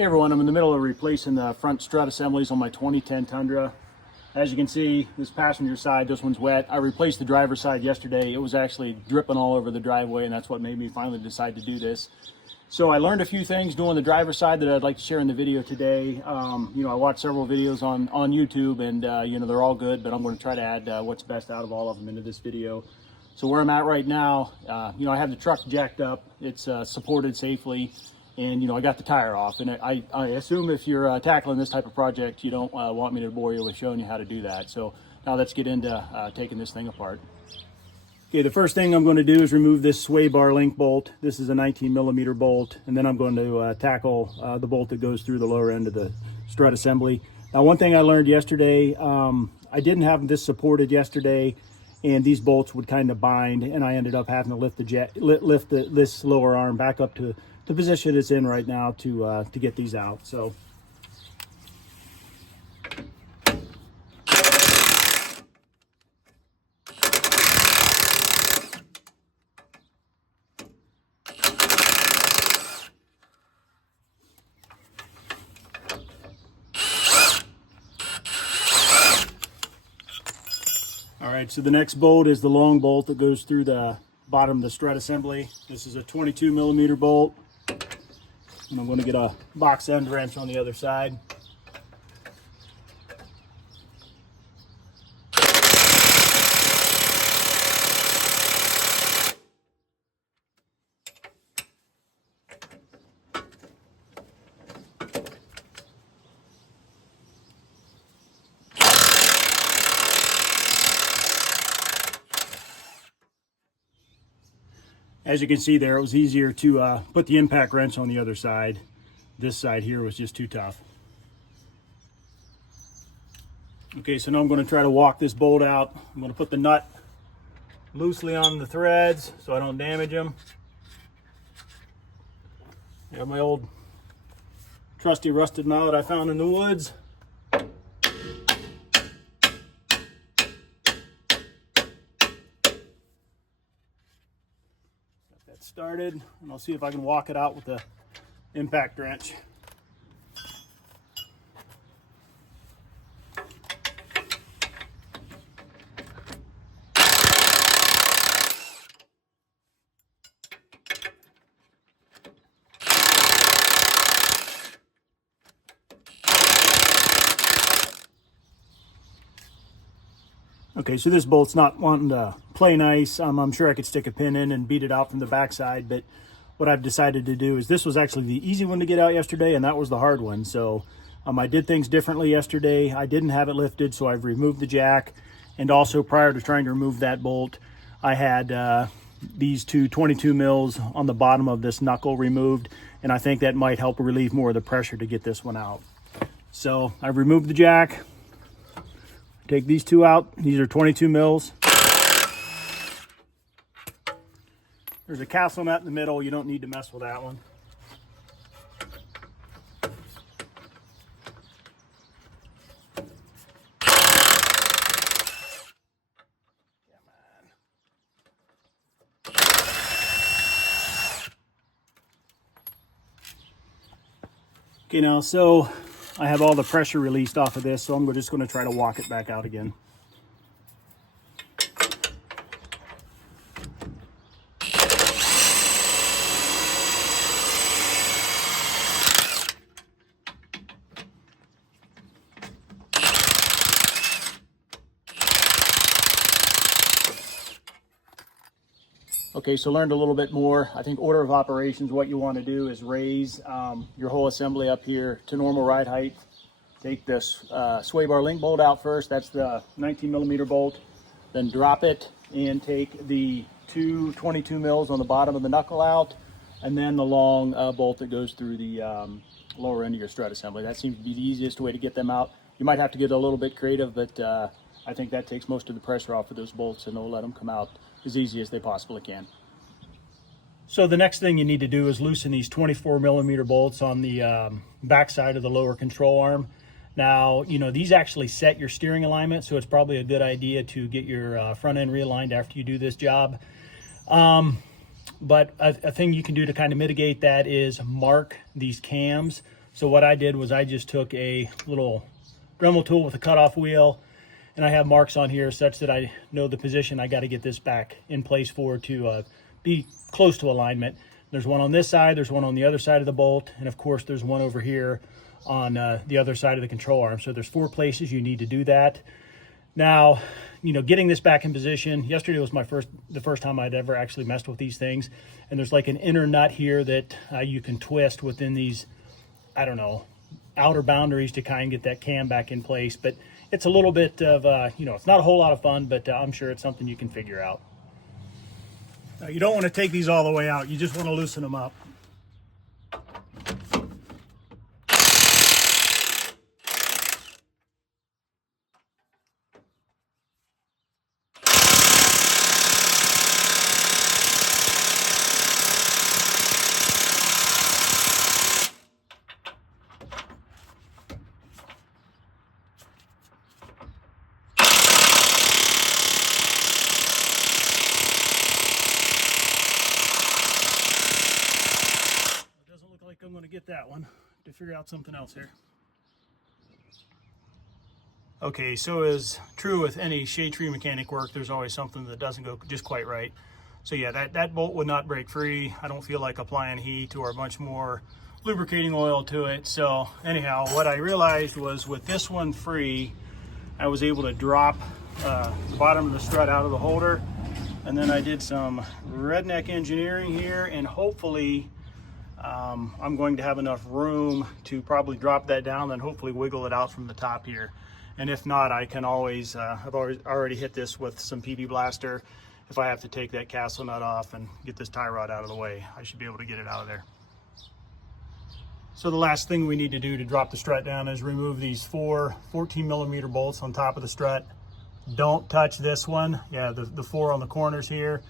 Hey everyone, I'm in the middle of replacing the front strut assemblies on my 2010 Tundra. As you can see, this passenger side, this one's wet. I replaced the driver's side yesterday. It was actually dripping all over the driveway, and that's what made me finally decide to do this. So I learned a few things doing the driver's side that I'd like to share in the video today. I watched several videos on YouTube, and they're all good, but I'm going to try to add what's best out of all of them into this video. So where I'm at right now, I have the truck jacked up. It's supported safely. And, I got the tire off. And I assume if you're tackling this type of project, you don't want me to bore you with showing you how to do that. So now let's get into taking this thing apart. Okay, the first thing I'm going to do is remove this sway bar link bolt. This is a 19mm bolt. And then I'm going to tackle the bolt that goes through the lower end of the strut assembly. Now, one thing I learned yesterday, I didn't have this supported yesterday, and these bolts would kind of bind, and I ended up having to lift this lower arm back up to the position it's in right now to get these out. So all right, so the next bolt is the long bolt that goes through the bottom of the strut assembly. This is a 22mm bolt. And I'm going to get a box end wrench on the other side. As you can see there, it was easier to put the impact wrench on the other side. This side here was just too tough. Okay, so now I'm going to try to walk this bolt out. I'm going to put the nut loosely on the threads so I don't damage them. I have my old trusty rusted mallet I found in the woods. Started, and I'll see if I can walk it out with the impact wrench. Okay, so this bolt's not wanting to play nice. I'm sure I could stick a pin in and beat it out from the backside, but what I've decided to do is this was actually the easy one to get out yesterday, and that was the hard one. So I did things differently yesterday. I didn't have it lifted, so I've removed the jack. And also, prior to trying to remove that bolt, I had these two 22 mils on the bottom of this knuckle removed, and I think that might help relieve more of the pressure to get this one out. So I've removed the jack. Take these two out. These are 22 mils. There's a castle nut in the middle. You don't need to mess with that one. Okay, now so I have all the pressure released off of this, so I'm just going to try to walk it back out again. Okay, so learned a little bit more. I think order of operations, what you want to do is raise your whole assembly up here to normal ride height. Take this sway bar link bolt out first. That's the 19mm bolt. Then drop it and take the two 22 mils on the bottom of the knuckle out, and then the long bolt that goes through the lower end of your strut assembly. That seems to be the easiest way to get them out. You might have to get a little bit creative, but I think that takes most of the pressure off of those bolts, and it'll let them come out as easy as they possibly can. So the next thing you need to do is loosen these 24mm bolts on the back side of the lower control arm. Now, these actually set your steering alignment, so it's probably a good idea to get your front end realigned after you do this job. But a thing you can do to kind of mitigate that is mark these cams So what I did was I just took a little Dremel tool with a cutoff wheel, and I have marks on here such that I know the position I got to get this back in place for to be close to alignment. There's one on this side, there's one on the other side of the bolt, and of course there's one over here on the other side of the control arm. So there's 4 places you need to do that. Now, you know, getting this back in position, yesterday was the first time I'd ever actually messed with these things. And there's like an inner nut here that you can twist within these, I don't know, outer boundaries to kind of get that cam back in place. But it's a little bit of, you know, it's not a whole lot of fun, but I'm sure it's something you can figure out. Now, you don't want to take these all the way out. You just want to loosen them up. I'm going to get that one to figure out something else here. Okay, so as true with any shade tree mechanic work, there's always something that doesn't go just quite right. So yeah, that bolt would not break free. I don't feel like applying heat or much more lubricating oil to it. So anyhow, what I realized was with this one free, I was able to drop the bottom of the strut out of the holder. And then I did some redneck engineering here, and hopefully I'm going to have enough room to probably drop that down and hopefully wiggle it out from the top here. And if not, I can always, I've already hit this with some PB Blaster. If I have to take that castle nut off and get this tie rod out of the way, I should be able to get it out of there. So the last thing we need to do to drop the strut down is remove these 4 14mm bolts on top of the strut. Don't touch this one. Yeah, the 4 on the corners here.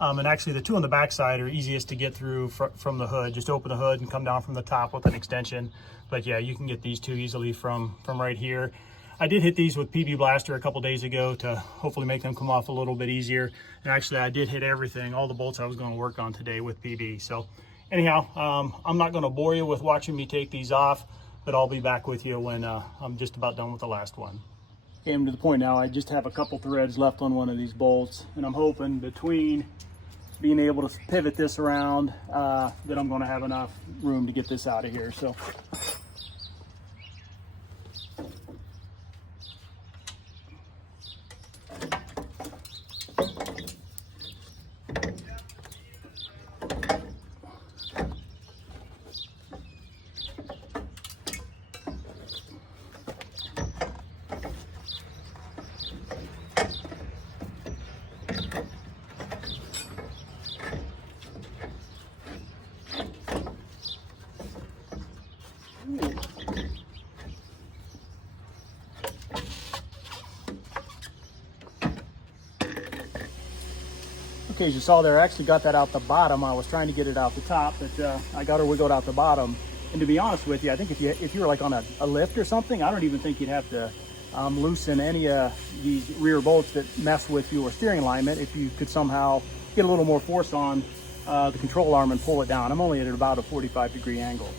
And actually the 2 on the back side are easiest to get through from the hood. Just open the hood and come down from the top with an extension. But yeah, you can get these 2 easily from right here. I did hit these with PB Blaster a couple days ago to hopefully make them come off a little bit easier. And actually I did hit everything, all the bolts I was going to work on today with PB. So anyhow, I'm not going to bore you with watching me take these off, but I'll be back with you when I'm just about done with the last one. Came to the point now, I just have a couple threads left on one of these bolts, and I'm hoping between being able to pivot this around that I'm going to have enough room to get this out of here. So okay, as you saw there, I actually got that out the bottom. I was trying to get it out the top, but I got her wiggled out the bottom. And to be honest with you, I think if you were like on a lift or something, I don't even think you'd have to loosen any of these rear bolts that mess with your steering alignment if you could somehow get a little more force on the control arm and pull it down. I'm only at about a 45-degree angle.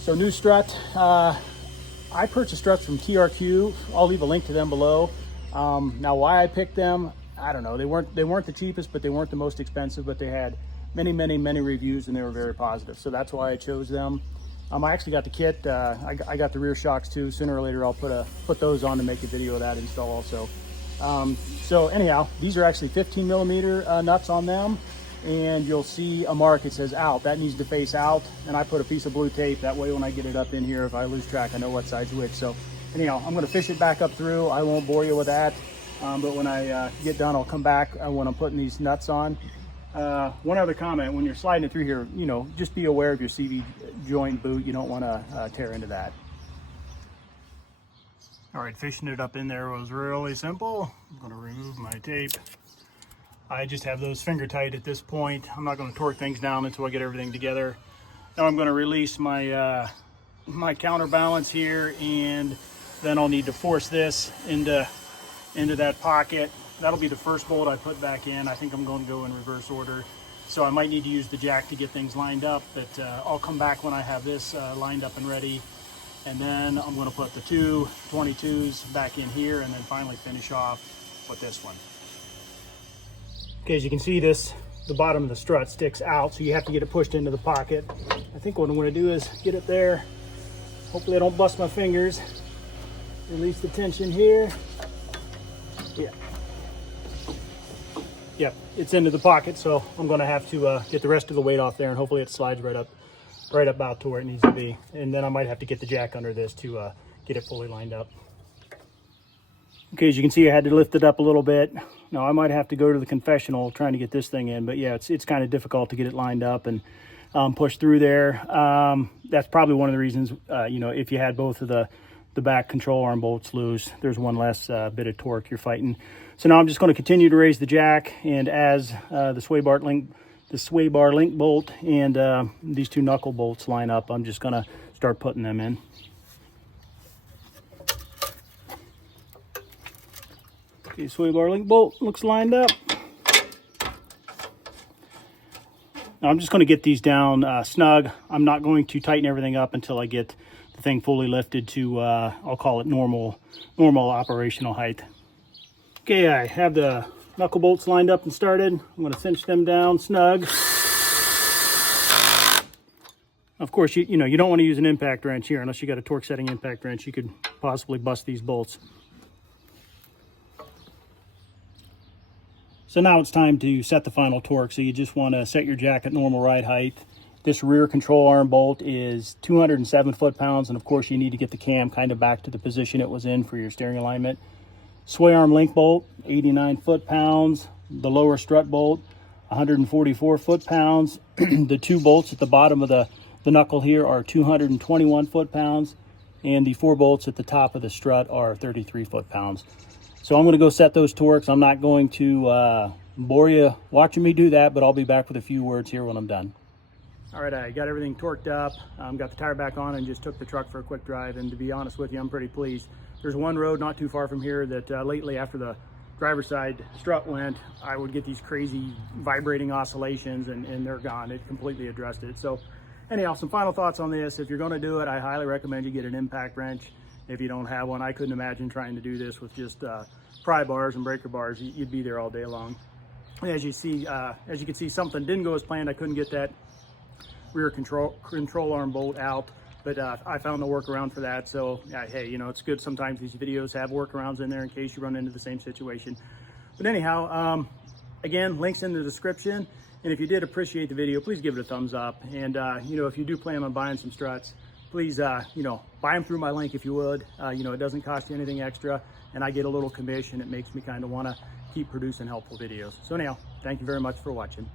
So new strut. I purchased struts from TRQ. I'll leave a link to them below. Now why I picked them, I don't know. They weren't the cheapest, but they weren't the most expensive, but they had many reviews and they were very positive. So that's why I chose them. I actually got the kit. I got the rear shocks too. Sooner or later I'll put those on to make a video of that install also. So anyhow, these are actually 15mm nuts on them, and you'll see a mark. It says out. That needs to face out, and I put a piece of blue tape. That way when I get it up in here, if I lose track, I know what side's which. So anyhow, I'm going to fish it back up through. I won't bore you with that. But when I get done, I'll come back when I'm putting these nuts on. One other comment, when you're sliding it through here, you know, just be aware of your CV joint boot. You don't want to tear into that. All right, fishing it up in there was really simple. I'm going to remove my tape. I just have those finger tight at this point. I'm not going to torque things down until I get everything together. Now I'm going to release my my counterbalance here, and then I'll need to force this into that pocket. That'll be the first bolt I put back in. I think I'm going to go in reverse order. So I might need to use the jack to get things lined up, but I'll come back when I have this lined up and ready. And then I'm going to put the two 22s back in here and then finally finish off with this one. Okay, as you can see, the bottom of the strut sticks out, so you have to get it pushed into the pocket. I think what I'm going to do is get it there. Hopefully I don't bust my fingers. Release the tension here. Yeah. Yep, it's into the pocket, so I'm going to have to get the rest of the weight off there, and hopefully it slides right up about to where it needs to be. And then I might have to get the jack under this to get it fully lined up. Okay, as you can see, I had to lift it up a little bit. Now I might have to go to the confessional trying to get this thing in, but yeah, it's kind of difficult to get it lined up and push through there. That's probably one of the reasons, you know, if you had both of the back control arm bolts loose, there's one less bit of torque you're fighting. So now I'm just going to continue to raise the jack, and as the sway bar link bolt and these two knuckle bolts line up, I'm just going to start putting them in. Okay, sway bar link bolt looks lined up. Now I'm just going to get these down snug. I'm not going to tighten everything up until I get the thing fully lifted to, I'll call it normal operational height. Okay, I have the knuckle bolts lined up and started. I'm going to cinch them down snug. Of course, you know, you don't want to use an impact wrench here unless you got a torque setting impact wrench. You could possibly bust these bolts. So now it's time to set the final torque. So you just want to set your jack at normal ride height. This rear control arm bolt is 207 foot-pounds, and of course you need to get the cam kind of back to the position it was in for your steering alignment. Sway arm link bolt, 89 foot-pounds. The lower strut bolt, 144 foot-pounds. The two bolts at the bottom of the knuckle here are 221 foot-pounds, and the four bolts at the top of the strut are 33 foot-pounds. So I'm going to go set those torques. I'm not going to bore you watching me do that, but I'll be back with a few words here when I'm done. All right, I got everything torqued up, got the tire back on, and just took the truck for a quick drive. And to be honest with you, I'm pretty pleased. There's one road not too far from here that lately, after the driver's side strut went, I would get these crazy vibrating oscillations, and they're gone. It completely addressed it. So anyhow, some final thoughts on this. If you're going to do it, I highly recommend you get an impact wrench. If you don't have one, I couldn't imagine trying to do this with just pry bars and breaker bars. You'd be there all day long. And as you can see, something didn't go as planned. I couldn't get that rear control arm bolt out, but I found a workaround for that. So hey, you know, it's good sometimes these videos have workarounds in there in case you run into the same situation. But anyhow, again, links in the description. And if you did appreciate the video, please give it a thumbs up. And you know, if you do plan on buying some struts, please you know, buy them through my link if you would. You know, it doesn't cost you anything extra, and I get a little commission. It makes me kind of want to keep producing helpful videos. So anyhow, thank you very much for watching.